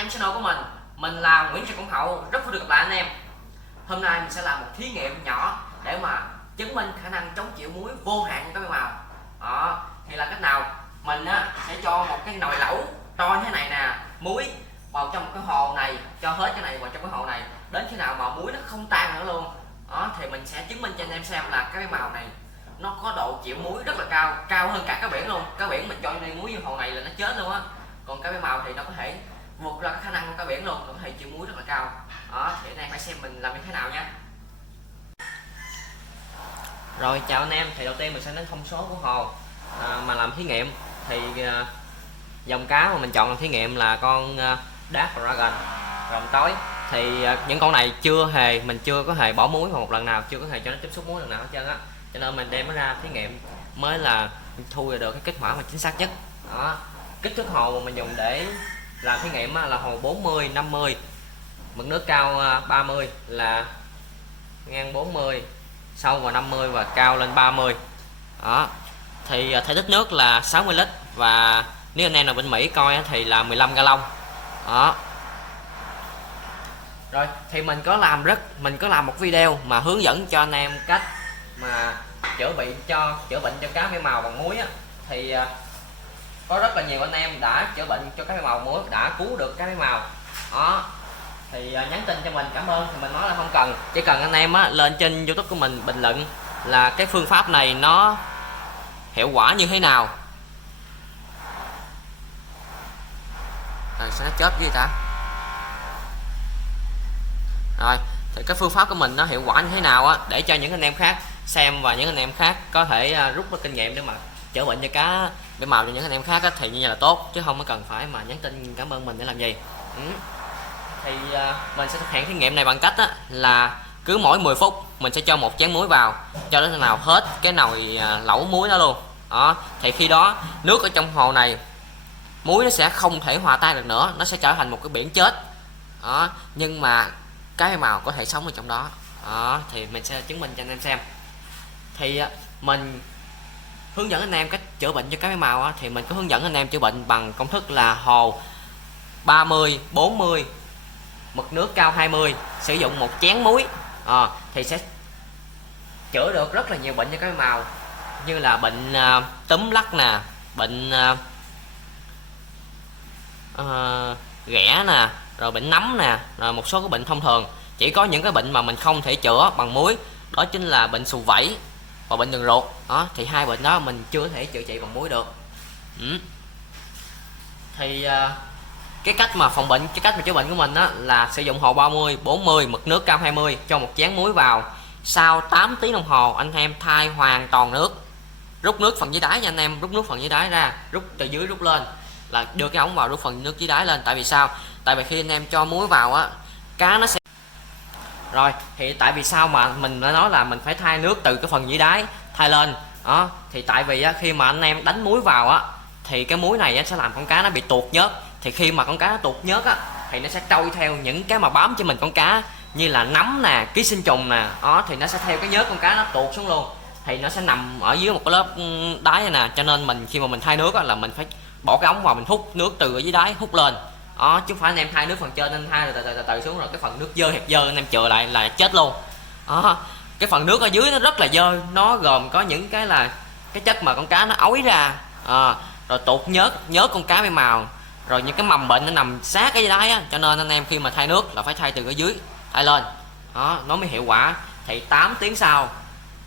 em channel của mình là Nguyễn Trần Công Hậu, rất vui được gặp lại anh em. Hôm nay mình sẽ làm một thí nghiệm nhỏ để mà chứng minh khả năng chống chịu muối vô hạn của các bé màu. Đó, thì là cách nào? Mình sẽ cho một cái nồi lẩu to như thế này nè, muối vào trong một cái hồ này, cho hết cái này vào trong cái hồ này, đến khi nào mà muối nó không tan nữa luôn. Đó, thì mình sẽ chứng minh cho anh em xem là cái màu này nó có độ chịu muối rất là cao, cao hơn cả cá biển luôn. Cá biển mình cho đi muối vào hồ này là nó chết luôn á, còn cá màu thì nó có thể vượt ra khả năng của cá biển luôn, nó có thể chịu muối rất là cao. Đó, thì anh em phải xem mình làm như thế nào nha. Rồi, chào anh em, thì đầu tiên mình sẽ đến thông số của hồ mà làm thí nghiệm. Thì dòng cá mà mình chọn làm thí nghiệm là con Dark Dragon rồng tối. Thì những con này mình chưa có hề bỏ muối một lần nào, chưa có hề cho nó tiếp xúc muối lần nào hết trơn á, cho nên mình đem nó ra thí nghiệm mới là thu được cái kết quả mà chính xác nhất. Đó, kích thước hồ mà mình dùng để làm thí nghiệm là hồ 40 50, mực nước cao 30 là ngang 40, sâu vào 50 và cao lên 30. Đó, thì thể tích nước là 60 lít và nếu anh em nào bên Mỹ coi thì là 15 gallon. Đó. Rồi thì mình có làm một video mà hướng dẫn cho anh em cách mà chữa bệnh cho cá mẻ màu bằng muối á. Thì có rất là nhiều anh em đã chữa bệnh cho cá mẻ màu muối, đã cứu được cá mẻ màu. Đó, thì nhắn tin cho mình cảm ơn, thì mình nói là không cần, chỉ cần anh em lên trên YouTube của mình bình luận là cái phương pháp này nó hiệu quả như thế nào. Rồi sao nó chết cái gì ta? Rồi thì cái phương pháp của mình nó hiệu quả như thế nào để cho những anh em khác xem và những anh em khác có thể rút ra kinh nghiệm để mà chữa bệnh cho cá mẻ màu cho những anh em khác thì như là tốt, chứ không có cần phải mà nhắn tin cảm ơn mình để làm gì. Thì mình sẽ thực hiện thí nghiệm này bằng cách là cứ mỗi 10 phút mình sẽ cho một chén muối vào cho đến nào hết cái nồi lẩu muối đó luôn. Đó, thì khi đó nước ở trong hồ này, muối nó sẽ không thể hòa tan được nữa, nó sẽ trở thành một cái biển chết. Đó, nhưng mà cái màu có thể sống ở trong đó. Đó, thì mình sẽ chứng minh cho anh em xem. Thì mình hướng dẫn anh em cách chữa bệnh cho cá màu thì mình có hướng dẫn anh em chữa bệnh bằng công thức là hồ 30 40, mực nước cao 20, sử dụng một chén muối thì sẽ chữa được rất là nhiều bệnh cho cá màu, như là bệnh túm lắc nè, bệnh ghẻ nè, rồi bệnh nấm nè, rồi một số cái bệnh thông thường. Chỉ có những cái bệnh mà mình không thể chữa bằng muối, đó chính là bệnh xù vẩy và bệnh đường ruột. Đó, thì hai bệnh đó mình chưa thể chữa trị bằng muối được. Thì cái cách mà phòng bệnh, cái cách mà chữa bệnh của mình là sử dụng hồ 30 40, mực nước cao 20, cho một chén muối vào. Sau 8 tiếng đồng hồ anh em thay hoàn toàn nước, rút nước phần dưới đáy nha anh em, rút nước phần dưới đáy ra, rút từ dưới rút lên, là đưa cái ống vào rút phần nước dưới đáy lên. Tại vì sao? Tại vì khi anh em cho muối vào cá nó sẽ... Rồi thì tại vì sao mà mình đã nói là mình phải thay nước từ cái phần dưới đáy thay lên đó, thì tại vì khi mà anh em đánh muối vào thì cái muối này sẽ làm con cá nó bị tuột nhớt. Thì khi mà con cá nó tuột nhớt thì nó sẽ trôi theo những cái mà bám trên mình con cá, như là nấm nè, ký sinh trùng nè. Đó, thì nó sẽ theo cái nhớt con cá nó tuột xuống luôn, thì nó sẽ nằm ở dưới một cái lớp đáy này nè. Cho nên mình khi mà mình thay nước là mình phải bỏ cái ống vào, mình hút nước từ ở dưới đáy hút lên. Đó, chứ không phải anh em thay nước phần trên, anh thay từ xuống rồi cái phần nước dơ hệt dơ anh em chừa lại là chết luôn. Đó, cái phần nước ở dưới nó rất là dơ, nó gồm có những cái là cái chất mà con cá nó ói ra, rồi tuột nhớt con cá mẻ màu, rồi những cái mầm bệnh nó nằm sát cái dưới đáy cho nên anh em khi mà thay nước là phải thay từ ở dưới thay lên. Đó, nó mới hiệu quả. Thì 8 tiếng sau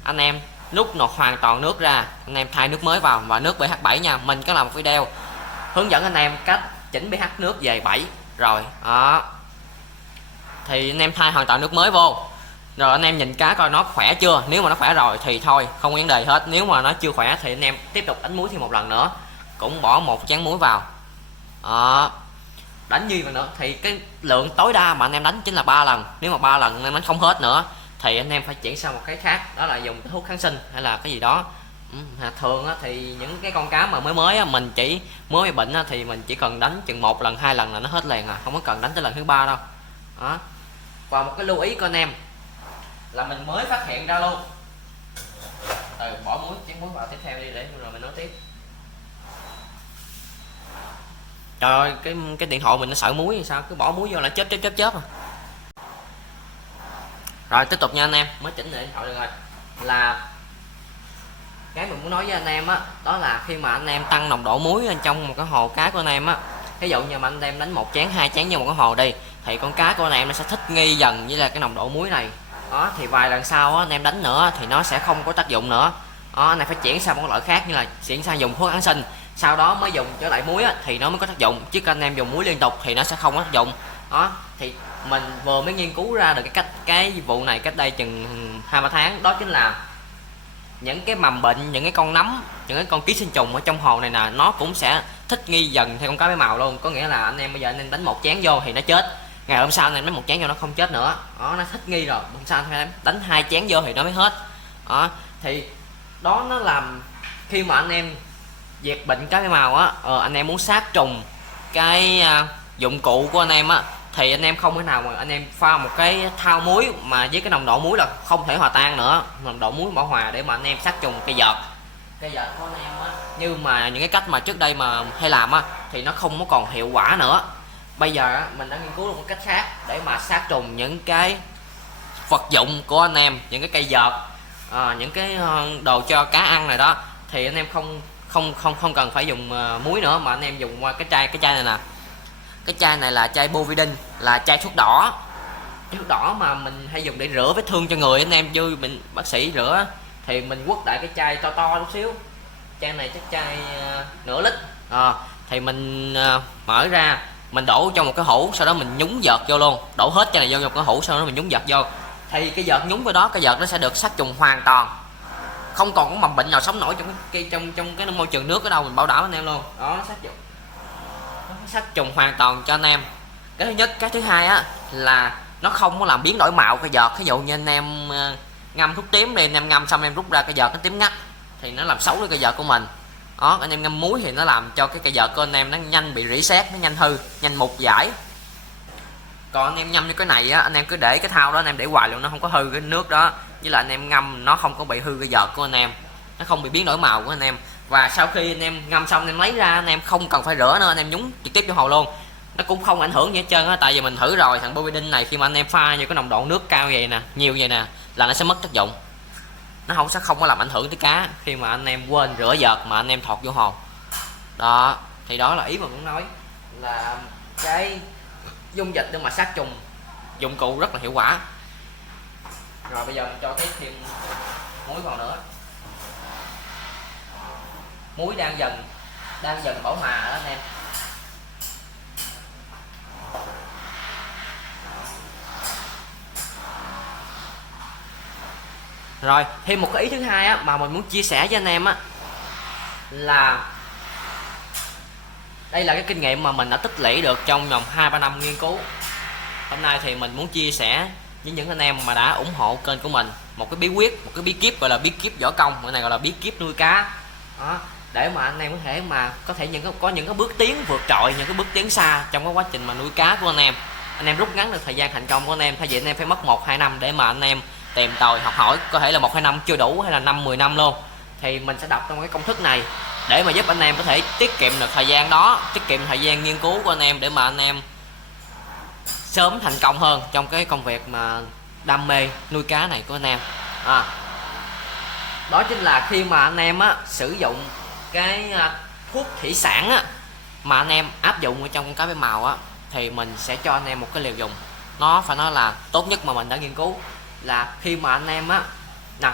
anh em lúc nọt hoàn toàn nước ra, anh em thay nước mới vào, và nước pH 7 nha. Mình có làm một video hướng dẫn anh em cách chỉnh pH nước về 7 rồi. Đó, thì anh em thay hoàn toàn nước mới vô, rồi anh em nhìn cá coi nó khỏe chưa. Nếu mà nó khỏe rồi thì thôi, không vấn đề hết. Nếu mà nó chưa khỏe thì anh em tiếp tục đánh muối thêm một lần nữa, cũng bỏ một chén muối vào. Đó, đánh như vậy nữa thì cái lượng tối đa mà anh em đánh chính là 3 lần. Nếu mà 3 lần anh em đánh không hết nữa thì anh em phải chuyển sang một cái khác, đó là dùng cái thuốc kháng sinh hay là cái gì đó. Thường thì những cái con cá mà mới mình chỉ mới bệnh thì mình chỉ cần đánh chừng 1 lần 2 lần là nó hết liền không có cần đánh tới lần thứ 3 đâu. Đó, và một cái lưu ý của anh em là mình mới phát hiện ra luôn. Bỏ chén muối vào tiếp theo đi để rồi mình nói tiếp. Trời ơi, cái điện thoại mình nó sợ muối thì sao, cứ bỏ muối vô là chớp à. Rồi tiếp tục nha anh em, mới chỉnh lại điện thoại được rồi. Là cái mình muốn nói với anh em á, đó là khi mà anh em tăng nồng độ muối lên trong một cái hồ cá của anh em á, ví dụ như mà anh em đánh 1 chén 2 chén vô một cái hồ đi, thì con cá của anh em nó sẽ thích nghi dần với là cái nồng độ muối này. Đó, thì vài lần sau á, anh em đánh nữa thì nó sẽ không có tác dụng nữa. Đó, anh em phải chuyển sang một loại khác, như là chuyển sang dùng thuốc kháng sinh, sau đó mới dùng trở lại muối á, thì nó mới có tác dụng, chứ anh em dùng muối liên tục thì nó sẽ không có tác dụng. Đó, thì mình vừa mới nghiên cứu ra được cái vụ này cách đây chừng 2-3 tháng, đó chính là những cái mầm bệnh, những cái con nấm, những cái con ký sinh trùng ở trong hồ này nè, nó cũng sẽ thích nghi dần theo con cá bé màu luôn. Có nghĩa là anh em bây giờ anh em đánh 1 chén vô thì nó chết, ngày hôm sau anh em đánh 1 chén vô nó không chết nữa. Đó, nó thích nghi rồi, hôm sau anh em đánh 2 chén vô thì nó mới hết. Đó, thì đó nó làm khi mà anh em diệt bệnh cá bé màu á, anh em muốn sát trùng cái dụng cụ của anh em á, thì anh em không thể nào mà anh em pha một cái thao muối mà với cái nồng độ muối là không thể hòa tan nữa, nồng độ muối bảo hòa để mà anh em sát trùng cây vợt của anh em á, như mà những cái cách mà trước đây mà hay làm á, thì nó không có còn hiệu quả nữa. Bây giờ á, mình đã nghiên cứu được một cách khác để mà sát trùng những cái vật dụng của anh em, những cái cây vợt, những cái đồ cho cá ăn này đó, thì anh em không cần phải dùng muối nữa, mà anh em dùng qua cái chai này nè. Cái chai này là chai Bovidin, là chai thuốc đỏ mà mình hay dùng để rửa vết thương cho người anh em, như mình bác sĩ rửa thì mình quất đại cái chai to chút xíu. Chai này chắc chai nửa lít, thì mình mở ra, mình đổ trong một cái hũ, sau đó mình nhúng vợt vô luôn, đổ hết chai này vô một cái hũ, sau đó mình nhúng vợt vô, thì cái vợt nhúng vào đó, cái vợt nó sẽ được sát trùng hoàn toàn, không còn có mầm bệnh nào sống nổi trong cái môi trường nước ở đâu, mình bảo đảm anh em luôn. Đó, nó sát trùng hoàn toàn cho anh em. Cái thứ nhất. Cái thứ hai á là nó không có làm biến đổi màu cây vợt. Ví dụ như anh em ngâm thuốc tím đi, anh em ngâm xong em rút ra cây vợt nó tím ngắt thì nó làm xấu đi cây vợt của mình. Đó, anh em ngâm muối thì nó làm cho cái cây vợt của anh em nó nhanh bị rỉ sét, nó nhanh hư, nhanh mục giải. Còn anh em ngâm như cái này á, anh em cứ để cái thau đó anh em để hoài luôn, nó không có hư cái nước đó, với lại anh em ngâm nó không có bị hư cây vợt của anh em, nó không bị biến đổi màu của anh em. Và sau khi anh em ngâm xong anh em lấy ra, anh em không cần phải rửa nữa, anh em nhúng trực tiếp vô hồ luôn, nó cũng không ảnh hưởng gì hết trơn á. Tại vì mình thử rồi, thằng Bovidin này khi mà anh em pha như cái nồng độ nước cao vậy nè, nhiều vậy nè, là nó sẽ mất tác dụng, nó sẽ không có làm ảnh hưởng tới cá khi mà anh em quên rửa vợt mà anh em thọt vô hồ. Đó, thì đó là ý mà muốn nói, là cái dung dịch để mà sát trùng dụng cụ rất là hiệu quả. Rồi bây giờ mình cho thêm muối vào nữa. Muối đang dần bảo hòa đó anh em. Rồi thêm một cái ý thứ hai á mà mình muốn chia sẻ với anh em á, là đây là cái kinh nghiệm mà mình đã tích lũy được trong vòng 2-3 năm nghiên cứu. Hôm nay thì mình muốn chia sẻ với những anh em mà đã ủng hộ kênh của mình một cái bí quyết, một cái bí kíp, gọi là bí kíp võ công, cái này gọi là bí kíp nuôi cá. Đó, để mà anh em có thể có những cái bước tiến vượt trội, những cái bước tiến xa trong cái quá trình mà nuôi cá của anh em rút ngắn được thời gian thành công của anh em. Thay vì anh em phải mất 1-2 năm để mà anh em tìm tòi học hỏi, có thể là 1-2 năm chưa đủ, hay là 5-10 năm luôn, thì mình sẽ đọc trong cái công thức này để mà giúp anh em có thể tiết kiệm được thời gian đó, tiết kiệm thời gian nghiên cứu của anh em, để mà anh em sớm thành công hơn trong cái công việc mà đam mê nuôi cá này của anh em. Đó chính là khi mà anh em sử dụng cái thuốc thủy sản mà anh em áp dụng ở trong con cá bé màu thì mình sẽ cho anh em một cái liều dùng, nó phải nói là tốt nhất mà mình đã nghiên cứu. Là khi mà anh em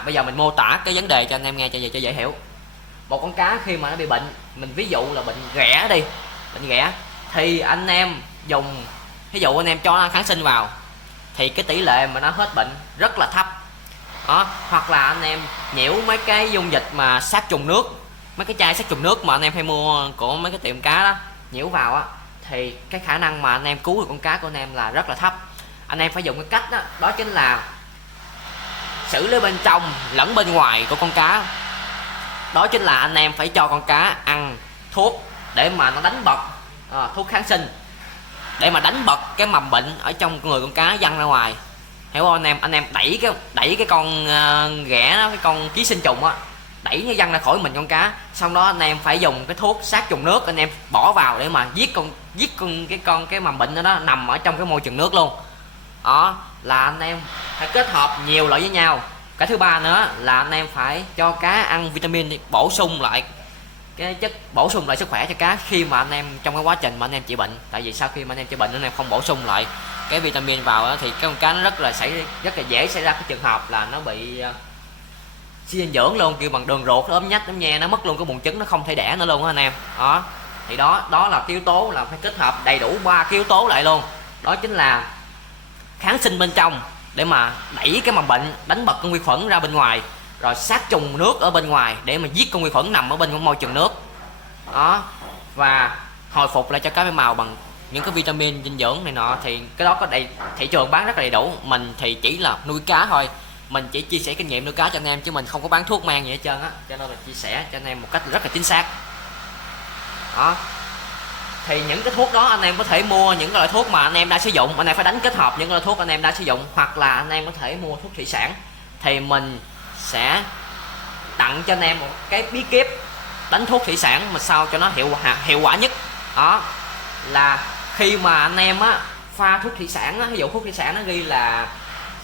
bây giờ mình mô tả cái vấn đề cho anh em nghe cho dễ hiểu. Một con cá khi mà nó bị bệnh, mình ví dụ là bệnh ghẻ đi, bệnh ghẻ, thì anh em dùng, ví dụ anh em cho kháng sinh vào thì cái tỷ lệ mà nó hết bệnh rất là thấp. Đó, hoặc là anh em nhiễu mấy cái dung dịch mà sát trùng nước, mấy cái chai sát trùng nước mà anh em hay mua của mấy cái tiệm cá đó, nhiễu vào thì cái khả năng mà anh em cứu được con cá của anh em là rất là thấp. Anh em phải dùng cái cách đó chính là xử lý bên trong lẫn bên ngoài của con cá. Đó chính là anh em phải cho con cá ăn thuốc để mà nó đánh bật, thuốc kháng sinh để mà đánh bật cái mầm bệnh ở trong người con cá văng ra ngoài, hiểu không anh em? Anh em đẩy cái con ghẻ đó, cái con ký sinh trùng đẩy nó văng ra khỏi mình con cá. Xong đó anh em phải dùng cái thuốc sát trùng nước, anh em bỏ vào để mà giết cái mầm bệnh đó nằm ở trong cái môi trường nước luôn. Đó là anh em phải kết hợp nhiều loại với nhau. Cái thứ ba nữa là anh em phải cho cá ăn vitamin, bổ sung lại cái chất, bổ sung lại sức khỏe cho cá khi mà anh em trong cái quá trình mà anh em trị bệnh. Tại vì sau khi mà anh em trị bệnh anh em không bổ sung lại cái vitamin vào đó, thì cái con cá nó rất là dễ xảy ra cái trường hợp là nó bị suy dinh dưỡng luôn, kêu bằng đường ruột, nó ốm nhách, nó nhe, nó mất luôn cái buồng trứng, nó không thể đẻ nữa luôn á anh em. Đó thì đó là cái yếu tố, là phải kết hợp đầy đủ 3 cái yếu tố lại luôn. Đó chính là kháng sinh bên trong để mà đẩy cái mầm bệnh, đánh bật con vi khuẩn ra bên ngoài, rồi sát trùng nước ở bên ngoài để mà giết con vi khuẩn nằm ở bên môi trường nước. Đó, và hồi phục lại cho cá bé màu bằng những cái vitamin dinh dưỡng này nọ. Thì cái đó có đầy, thị trường bán rất là đầy đủ. Mình thì chỉ là nuôi cá thôi, mình chỉ chia sẻ kinh nghiệm nuôi cá cho anh em, chứ mình không có bán thuốc mang gì hết trơn á, cho nên là chia sẻ cho anh em một cách rất là chính xác. Đó thì những cái thuốc đó anh em có thể mua những cái loại thuốc mà anh em đã sử dụng, anh em phải đánh kết hợp những loại thuốc anh em đã sử dụng, hoặc là anh em có thể mua thuốc thủy sản. Thì mình sẽ tặng cho anh em một cái bí kíp đánh thuốc thủy sản mà sao cho nó hiệu quả nhất. Đó là khi mà anh em á pha thuốc thủy sản á, ví dụ thuốc thủy sản nó ghi là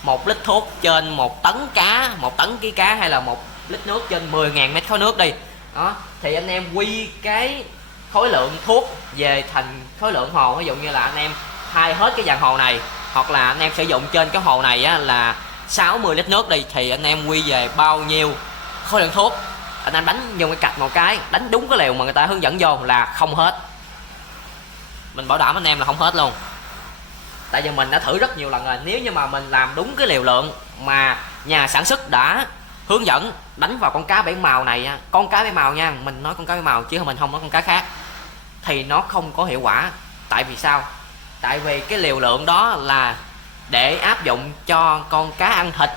1 lít thuốc trên 1 tấn cá, 1 tấn ký cá, hay là 1 lít nước trên 10.000 mét khối nước đi. Đó thì anh em quy cái khối lượng thuốc về thành khối lượng hồ. Ví dụ như là anh em thay hết cái dàn hồ này, hoặc là anh em sử dụng trên cái hồ này á, là 60 lít nước đi, thì anh em quy về bao nhiêu khối lượng thuốc, anh em đánh dùng cái cạch một cái, đánh đúng cái liều mà người ta hướng dẫn vô là không hết. Mình bảo đảm anh em là không hết luôn. Tại vì mình đã thử rất nhiều lần rồi, nếu như mà mình làm đúng cái liều lượng mà nhà sản xuất đã hướng dẫn đánh vào con cá bảy màu này, con cá bảy màu nha, mình nói con cá bảy màu chứ mình không nói con cá khác, thì nó không có hiệu quả. Tại vì sao? Tại vì cái liều lượng đó là để áp dụng cho con cá ăn thịt,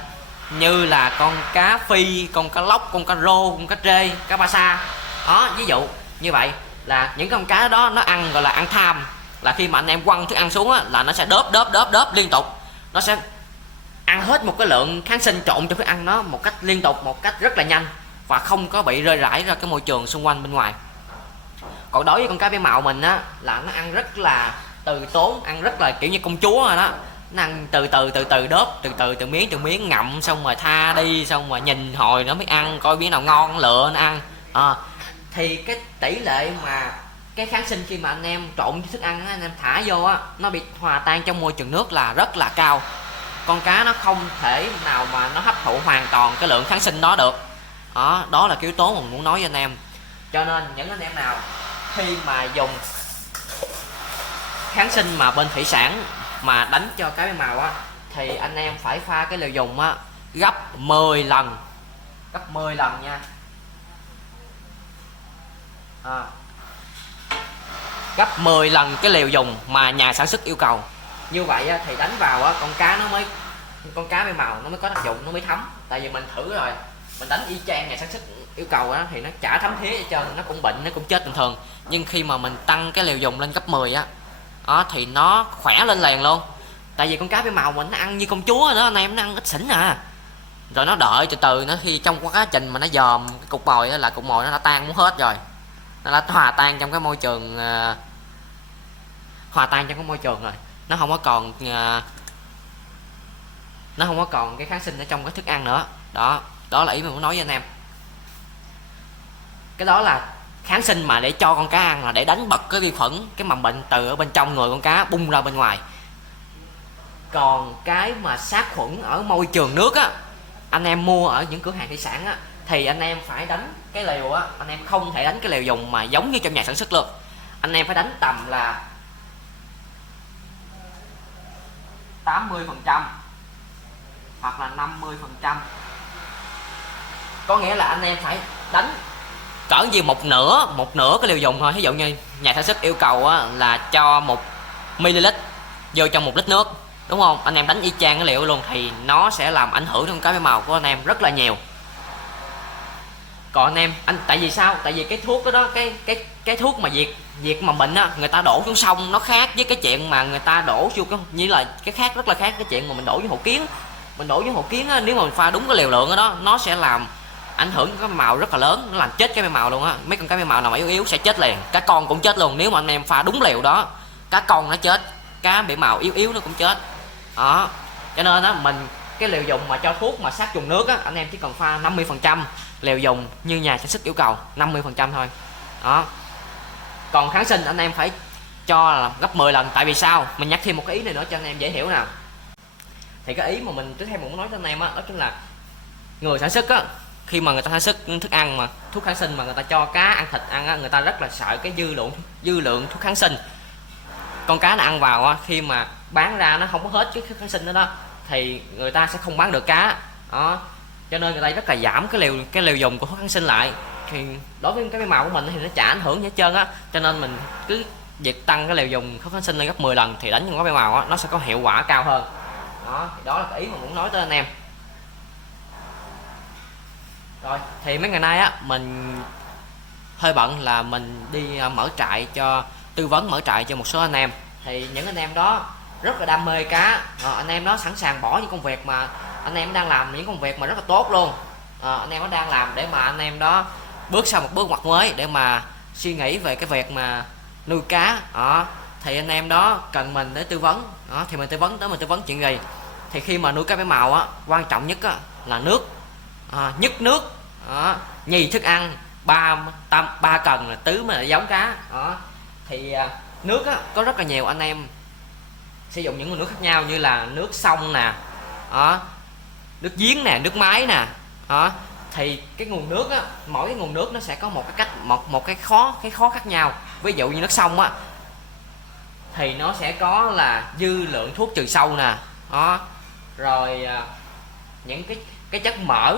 như là con cá phi, con cá lóc, con cá rô, con cá trê, cá ba sa. Đó, ví dụ như vậy là những con cá đó nó ăn, gọi là ăn tham, là khi mà anh em quăng thức ăn xuống á, là nó sẽ đớp liên tục, nó sẽ ăn hết một cái lượng kháng sinh trộn trong thức ăn nó một cách liên tục, một cách rất là nhanh, và không có bị rơi rải ra cái môi trường xung quanh bên ngoài. Còn đối với con cá bé mạo mình á, là nó ăn rất là từ tốn, ăn rất là kiểu như công chúa rồi đó. Nó ăn từ từ đớp, từ miếng ngậm, xong rồi tha đi, xong rồi nhìn hồi nó mới ăn, coi miếng nào ngon lựa nó ăn. Thì cái tỷ lệ mà cái kháng sinh khi mà anh em trộn thức ăn á, anh em thả vô á, nó bị hòa tan trong môi trường nước là rất là cao. Con cá nó không thể nào mà nó hấp thụ hoàn toàn cái lượng kháng sinh đó được. Đó là cái yếu tố mà mình muốn nói với anh em. Cho nên những anh em nào khi mà dùng kháng sinh mà bên thủy sản mà đánh cho cá bé màu á, thì anh em phải pha cái liều dùng á gấp 10 lần, gấp 10 lần nha. Gấp 10 lần cái liều dùng mà nhà sản xuất yêu cầu. Như vậy á, thì đánh vào á, con cá bé màu nó mới có tác dụng, nó mới thấm. Tại vì mình thử rồi, mình đánh y chang nhà sản xuất yêu cầu á, thì nó chả thấm thía hết trơn, nó cũng bệnh, nó cũng chết bình thường. Nhưng khi mà mình tăng cái liều dùng lên gấp 10 á, thì nó khỏe lên liền luôn. Tại vì con cá bé màu mình nó ăn như công chúa nữa anh em, nó ăn ít xỉn rồi nó đợi từ từ, nó khi trong quá trình mà nó dòm cái cục mồi á, là cục mồi nó đã tan muốn hết rồi, nó đã hòa tan trong cái môi trường, rồi nó không có còn cái kháng sinh ở trong cái thức ăn nữa. Đó là ý mình muốn nói với anh em. Cái đó là kháng sinh mà để cho con cá ăn, là để đánh bật cái vi khuẩn, cái mầm bệnh từ ở bên trong người con cá bung ra bên ngoài. Còn cái mà sát khuẩn ở môi trường nước á, anh em mua ở những cửa hàng thủy sản á, thì anh em phải đánh cái liều á, anh em không thể đánh cái liều dùng mà giống như trong nhà sản xuất luôn. Anh em phải đánh tầm là 80% hoặc là 50%. Có nghĩa là anh em phải đánh cỡ gì một nửa cái liều dùng thôi. Ví dụ như nhà sản xuất yêu cầu á, là cho 1 ml vô trong 1 lít nước, đúng không? Anh em đánh y chang cái liều luôn thì nó sẽ làm ảnh hưởng đến cá bé màu của anh em rất là nhiều. Còn tại vì sao? Tại vì cái thuốc đó, cái thuốc mà diệt mầm bệnh á, người ta đổ xuống sông, nó khác với cái chuyện mà người ta đổ vô như là cái khác, rất là khác cái chuyện mà mình đổ với hồ kiến. Mình đổ với hồ kiến á, nếu mà mình pha đúng cái liều lượng đó, nó sẽ làm ảnh hưởng cái màu rất là lớn, nó làm chết cái màu luôn á. Mấy con cá màu nào mà yếu yếu sẽ chết liền, cá con cũng chết luôn nếu mà anh em pha đúng liều đó. Cá con nó chết, cá bị màu yếu yếu nó cũng chết đó. Cho nên á mình cái liều dùng mà cho thuốc mà sát trùng nước á, anh em chỉ cần pha 50% liều dùng như nhà sản xuất yêu cầu, 50% thôi đó. Còn kháng sinh anh em phải cho là gấp 10 lần. Tại vì sao? Mình nhắc thêm một cái ý này nữa cho anh em dễ hiểu nào. Thì cái ý mà mình tiếp theo mình muốn nói cho anh em á, đó chính là người sản xuất á, khi mà người ta sản xuất thức ăn mà thuốc kháng sinh mà người ta cho cá ăn thịt ăn á, người ta rất là sợ cái dư lượng thuốc kháng sinh. Con cá nó ăn vào á, khi mà bán ra nó không có hết cái thuốc kháng sinh đó đó thì người ta sẽ không bán được cá đó. Cho nên người ta rất là giảm cái liều dùng của thuốc kháng sinh lại. Thì đối với cái màu của mình thì nó chả ảnh hưởng gì hết trơn á. Cho nên mình cứ việc tăng cái liều dùng thuốc kháng sinh lên gấp 10 lần thì đánh con cái màu á nó sẽ có hiệu quả cao hơn đó. Thì đó là cái ý mà muốn nói tới anh em. Rồi thì mấy ngày nay á mình hơi bận là mình đi mở trại cho tư vấn mở trại cho một số anh em. Thì những anh em đó rất là đam mê cá, anh em đó sẵn sàng bỏ những công việc mà anh em đang làm, những công việc mà rất là tốt luôn, anh em nó đang làm để mà anh em đó bước sang một bước ngoặt mới để mà suy nghĩ về cái việc mà nuôi cá đó. Thì anh em đó cần mình để tư vấn đó, thì mình tư vấn chuyện gì. Thì khi mà nuôi cá bé màu á, quan trọng nhất á là nước, nhất nước đó, nhì thức ăn, ba cần là tứ mới là giống cá đó. Thì nước á, có rất là nhiều anh em sử dụng những nguồn nước khác nhau như là nước sông nè đó, nước giếng nè, nước máy nè đó. Thì cái nguồn nước á, mỗi cái nguồn nước nó sẽ có một cái cách, một cái khó khác nhau. Ví dụ như nước sông á thì nó sẽ có là dư lượng thuốc trừ sâu nè đó. Rồi những cái chất mỡ,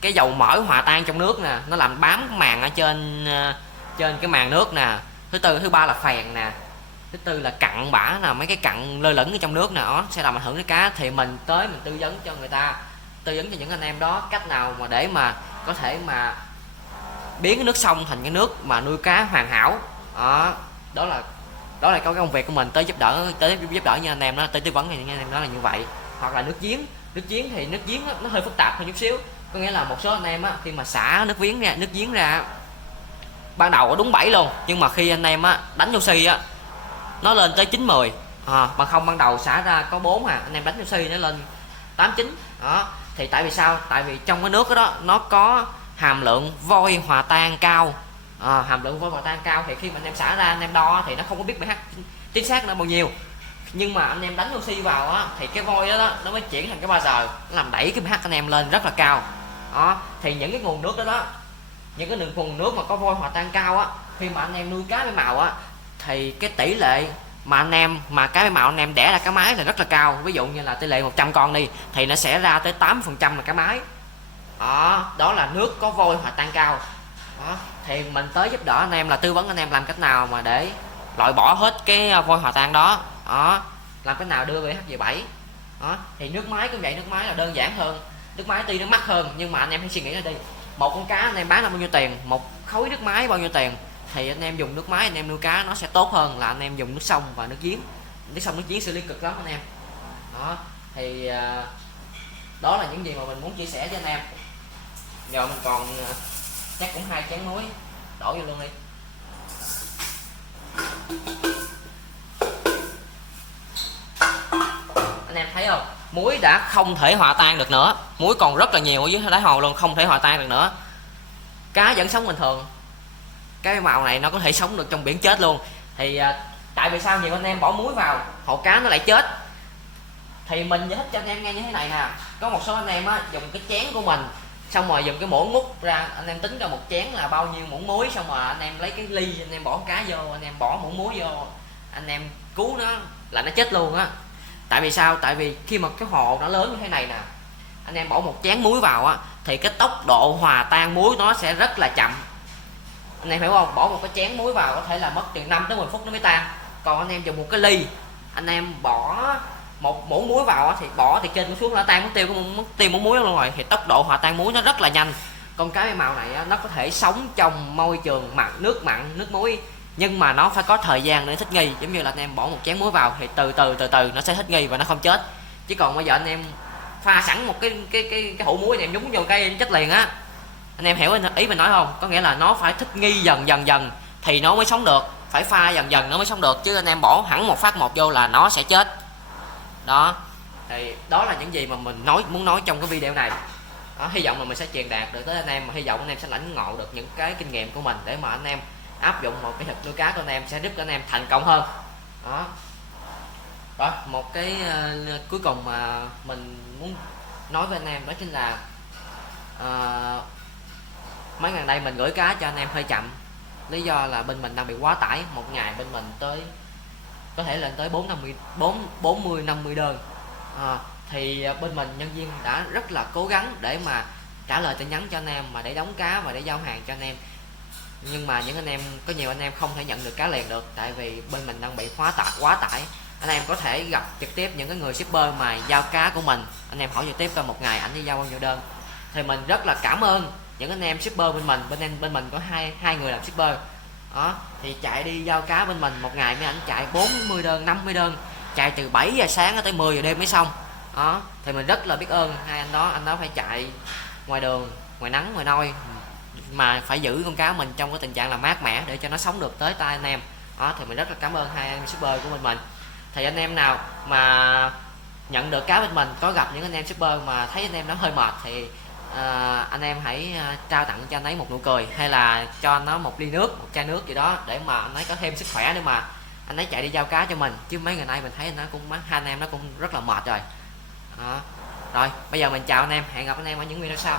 cái dầu mỡ hòa tan trong nước nè, nó làm bám cái màng ở trên cái màng nước nè. Thứ ba là phèn nè. Thứ tư là cặn bã nè, mấy cái cặn lơ lửng ở trong nước nè, đó sẽ làm ảnh hưởng đến cá. Thì mình tới mình tư vấn cho người ta, tư vấn cho những anh em đó cách nào mà để mà có thể mà biến cái nước sông thành cái nước mà nuôi cá hoàn hảo đó. Đó là cái công việc của mình, tới giúp đỡ như anh em đó, tới tư vấn cho những anh em đó là như vậy. Hoặc là nước giếng thì nước giếng nó hơi phức tạp hơn chút xíu. Có nghĩa là một số anh em á, khi mà xả nước giếng ra ban đầu có đúng 7 luôn, nhưng mà khi anh em á đánh oxy á nó lên tới 9-10 mà không ban đầu xả ra có 4 anh em đánh oxy nó lên 8-9 đó. Thì tại vì sao? Tại vì trong cái nước đó nó có hàm lượng vôi hòa tan cao, thì khi mà anh em xả ra anh em đo thì nó không có biết pH chính xác là bao nhiêu. Nhưng mà anh em đánh oxy vào á thì cái vôi đó nó mới chuyển thành cái 3 giờ, nó làm đẩy cái pH anh em lên rất là cao đó. Thì những cái nguồn nước đó, những cái nguồn nước mà có vôi hòa tan cao á, khi mà anh em nuôi cá bé màu á thì cái tỷ lệ mà cá bé màu anh em đẻ ra cá mái là rất là cao. Ví dụ như là tỷ lệ 100 con đi thì nó sẽ ra tới 8% là cá mái đó là nước có vôi hòa tan cao đó. Thì mình tới giúp đỡ anh em là tư vấn anh em làm cách nào mà để loại bỏ hết cái vôi hòa tan đó, làm cách nào đưa về HG7 đó. Thì nước máy cũng vậy, nước máy là đơn giản hơn, nước máy tuy nó mắc hơn nhưng mà anh em hãy suy nghĩ ra đi, một con cá anh em bán là bao nhiêu tiền, một khối nước máy bao nhiêu tiền. Thì anh em dùng nước máy anh em nuôi cá nó sẽ tốt hơn là anh em dùng nước sông và nước giếng. Nước sông nước giếng xử lý cực lắm anh em đó. Thì đó là những gì mà mình muốn chia sẻ cho anh em. Giờ mình còn chắc cũng 2 chén muối, đổ vô luôn đi. Anh em thấy không, muối đã không thể hòa tan được nữa, muối còn rất là nhiều ở dưới đáy hồ luôn, không thể hòa tan được nữa. Cá vẫn sống bình thường, cái màu này nó có thể sống được trong biển chết luôn. Thì tại vì sao nhiều anh em bỏ muối vào hồ cá nó lại chết. Thì mình giải thích cho anh em nghe như thế này nè. Có một số anh em á dùng cái chén của mình, xong rồi dùng cái muỗng múc ra, anh em tính ra một chén là bao nhiêu muỗng muối, xong rồi anh em lấy cái ly anh em bỏ cá vô, anh em bỏ muỗng muối vô, anh em cứu nó là nó chết luôn á. Tại vì sao? Tại vì khi mà cái hồ nó lớn như thế này nè, anh em bỏ một chén muối vào á thì cái tốc độ hòa tan muối nó sẽ rất là chậm. Anh em hiểu không? Bỏ một cái chén muối vào có thể là mất từ 5 tới 10 phút nó mới tan. Còn anh em dùng một cái ly, anh em bỏ một muỗng muối vào thì bỏ từ trên xuống là tan, mất tiêu muỗng muối luôn rồi. Thì tốc độ hòa tan muối nó rất là nhanh. Con cá bé màu này nó có thể sống trong môi trường mặn, nước muối, nhưng mà nó phải có thời gian để thích nghi. Giống như là anh em bỏ một chén muối vào thì từ từ nó sẽ thích nghi và nó không chết. Chứ còn bây giờ anh em pha sẵn một cái hũ muối anh em nhúng vô cây chết liền á. Anh em hiểu ý mình nói không? Có nghĩa là nó phải thích nghi dần thì nó mới sống được, phải pha dần nó mới sống được, chứ anh em bỏ hẳn một phát một vô là nó sẽ chết. Đó thì đó là những gì mà mình muốn nói trong cái video này. Đó, hy vọng là mình sẽ truyền đạt được tới anh em, mà hy vọng anh em sẽ lãnh ngộ được những cái kinh nghiệm của mình để mà anh em áp dụng một cái thuật nuôi cá của anh em sẽ giúp anh em thành công hơn. Đó. Đó, một cái cuối cùng mà mình muốn nói với anh em đó chính là mấy ngày đây mình gửi cá cho anh em hơi chậm, lý do là bên mình đang bị quá tải, một ngày bên mình tới có thể lên tới 40-50 đơn. Thì bên mình nhân viên đã rất là cố gắng để mà trả lời tin nhắn cho anh em, mà để đóng cá và để giao hàng cho anh em, nhưng mà những anh em có nhiều anh em không thể nhận được cá liền được, tại vì bên mình đang bị quá tải. Anh em có thể gặp trực tiếp những cái người shipper mà giao cá của mình, anh em hỏi trực tiếp coi một ngày anh đi giao bao nhiêu đơn, thì mình rất là cảm ơn những anh em shipper bên mình. Bên mình có hai người làm shipper. Đó thì chạy đi giao cá bên mình một ngày mấy anh chạy 40 đơn 50 đơn, chạy từ 7 giờ sáng tới 10 giờ đêm mới xong. Đó thì mình rất là biết ơn hai anh đó phải chạy ngoài đường, ngoài nắng ngoài nôi, mà phải giữ con cá mình trong cái tình trạng là mát mẻ để cho nó sống được tới tay anh em. Đó thì mình rất là cảm ơn hai anh shipper của mình. Thì anh em nào mà nhận được cá bên mình, có gặp những anh em shipper mà thấy anh em nó hơi mệt thì anh em hãy trao tặng cho anh ấy một nụ cười, hay là cho nó một ly nước, một chai nước gì đó để mà anh ấy có thêm sức khỏe để mà anh ấy chạy đi giao cá cho mình. Chứ mấy ngày nay mình thấy nó cũng hai anh em nó cũng rất là mệt rồi. Đó. Rồi bây giờ mình chào anh em, hẹn gặp anh em ở những video sau.